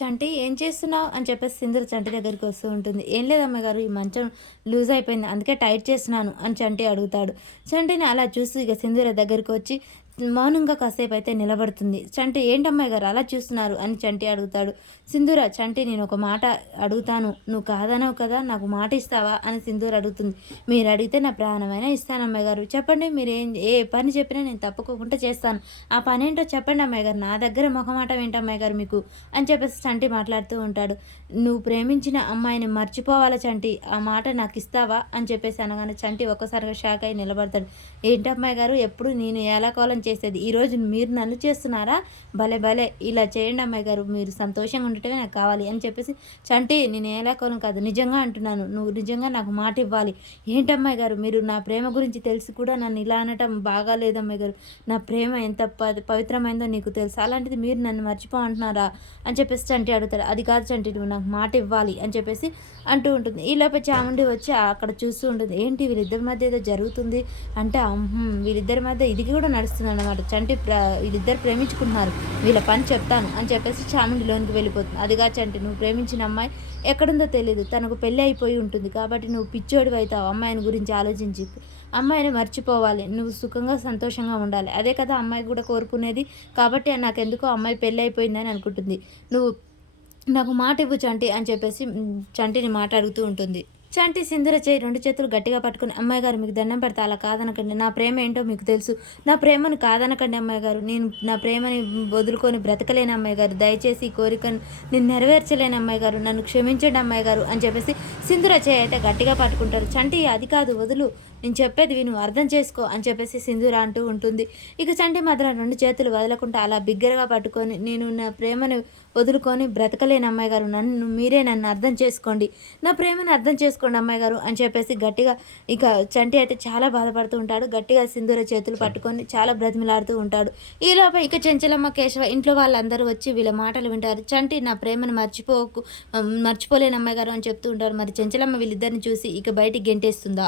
చంటి ఏం చేస్తున్నావు అని చెప్పేసి సింధూర చంటి దగ్గరికి వస్తూ ఉంటుంది. ఏం లేదమ్మ గారు ఈ మంచం లూజ్ అయిపోయింది అందుకే టైట్ చేస్తున్నాను అని చంటి అడుగుతాడు. చంటిని అలా చూసి ఇక సింధూర దగ్గరికి వచ్చి మౌనంగా కాసేపు అయితే నిలబడుతుంది. చంటి ఏంటమ్మాయి గారు అలా చూస్తున్నారు? అని చంటి అడుగుతాడు. సింధూర చంటి నేను ఒక మాట అడుగుతాను. నువ్వు కాదనవు కదా నాకు మాట ఇస్తావా? అని సింధూర అడుగుతుంది. మీరు అడిగితే నా ప్రాణమైనా ఇస్తాను అమ్మాయి గారు. చెప్పండి మీరు ఏం ఏ పని చెప్పినా నేను తప్పుకోకుండా చేస్తాను. ఆ పని ఏంటో చెప్పండి అమ్మాయి గారు. నా దగ్గర మొహమాట ఏంటమ్మాయి గారు మీకు? అని చెప్పేసి చంటి మాట్లాడుతూ ఉంటాడు. నువ్వు ప్రేమించిన అమ్మాయిని మర్చిపోవాలా చంటి? ఆ మాట నాకు ఇస్తావా? అని చెప్పేసి అనగానే చంటి ఒక్కసారిగా షాక్ అయి నిలబడతాడు. ఏంటమ్మాయి గారు ఎప్పుడు నేను ఎలా కాలం చేసేది. ఈరోజు మీరు నన్ను చేస్తున్నారా? భలే భలే. ఇలా చేయండి అమ్మాయి గారు. మీరు సంతోషంగా ఉండటమే నాకు కావాలి అని చెప్పేసి చంటి నేను ఏలాకోలం కాదు. నిజంగా అంటున్నాను. నువ్వు నిజంగా నాకు మాట ఇవ్వాలి. ఏంటమ్మాయి గారు? మీరు నా ప్రేమ గురించి తెలిసి కూడా నన్ను ఇలా అనటం బాగాలేదమ్మాయి గారు. నా ప్రేమ ఎంత పవిత్రమైందో నీకు తెలుసు. అలాంటిది మీరు నన్ను మర్చిపో అంటున్నారా? అని చెప్పేసి చంటి అడుగుతాడు. అది కాదు చంటి నువ్వు నాకు మాట ఇవ్వాలి అని చెప్పేసి అంటూ ఉంటుంది. ఈలోపే చాముండి వచ్చి అక్కడ చూస్తూ ఉంటుంది. ఏంటి వీళ్ళిద్దరి మధ్య ఏదో జరుగుతుంది? అంటే వీళ్ళిద్దరి మధ్య ఇది కూడా నడుస్తున్నాను. అనమాట చంటి ప్ర వీళ్ళిద్దరు ప్రేమించుకుంటున్నారు. వీళ్ళ పని చెప్తాను అని చెప్పేసి చాముండిలోనికి వెళ్ళిపోతుంది. అదిగా చంటి నువ్వు ప్రేమించిన అమ్మాయి ఎక్కడుందో తెలియదు తనకు పెళ్ళి అయిపోయి ఉంటుంది కాబట్టి నువ్వు పిచ్చోడు అవుతావు అమ్మాయిని గురించి ఆలోచించి. అమ్మాయిని మర్చిపోవాలి. నువ్వు సుఖంగా సంతోషంగా ఉండాలి. అదే కదా అమ్మాయి కూడా కోరుకునేది. కాబట్టి నాకెందుకో అమ్మాయి పెళ్ళి అయిపోయిందని అనుకుంటుంది. నువ్వు నాకు మాట ఇవ్వు చంటి అని చెప్పేసి చంటిని మాట అడుగుతూ ఉంటుంది. చంటి సింధుర చేయి రెండు చేతులు గట్టిగా పట్టుకుని అమ్మాయి గారు మీకు దండం పెడతా అలా కాదనకండి. నా ప్రేమ ఏంటో మీకు తెలుసు. నా ప్రేమను కాదనకండి అమ్మాయి గారు. నేను నా ప్రేమని వదులుకొని బ్రతకలేని అమ్మాయి గారు. దయచేసి ఈ కోరికను నేను నెరవేర్చలేని అమ్మాయి గారు. నన్ను క్షమించండి అమ్మాయి గారు అని చెప్పేసి సింధుర చేయి అయితే గట్టిగా పట్టుకుంటారు. చంటి అది కాదు వదులు. నేను చెప్పేది విను అర్థం చేసుకో అని చెప్పేసి సింధూర అంటూ ఉంటుంది. ఇక చంటి మాత్రం రెండు చేతులు వదలకుండా అలా బిగ్గరగా పట్టుకొని నేను నా ప్రేమను వదులుకొని బ్రతకలేని అమ్మాయి గారు. నన్ను మీరే నన్ను అర్థం చేసుకోండి. నా ప్రేమను అర్థం చేసుకో చేసుకోండి అమ్మాయి గారు అని చెప్పేసి గట్టిగా ఇక చంటి అయితే చాలా బాధపడుతూ ఉంటాడు. గట్టిగా సింధూర చేతులు పట్టుకొని చాలా బ్రతిమిలాడుతూ ఉంటాడు. ఈలోప ఇక చెంచలమ్మ కేశవ ఇంట్లో వాళ్ళందరూ వచ్చి వీళ్ళ మాటలు వింటారు. చంటి నా ప్రేమను మర్చిపోకు మర్చిపోలేని అమ్మాయి గారు అని చెప్తూ ఉంటారు. మరి చెంచలమ్మ వీళ్ళిద్దరిని చూసి ఇక బయటికి గెంటేస్తుందా?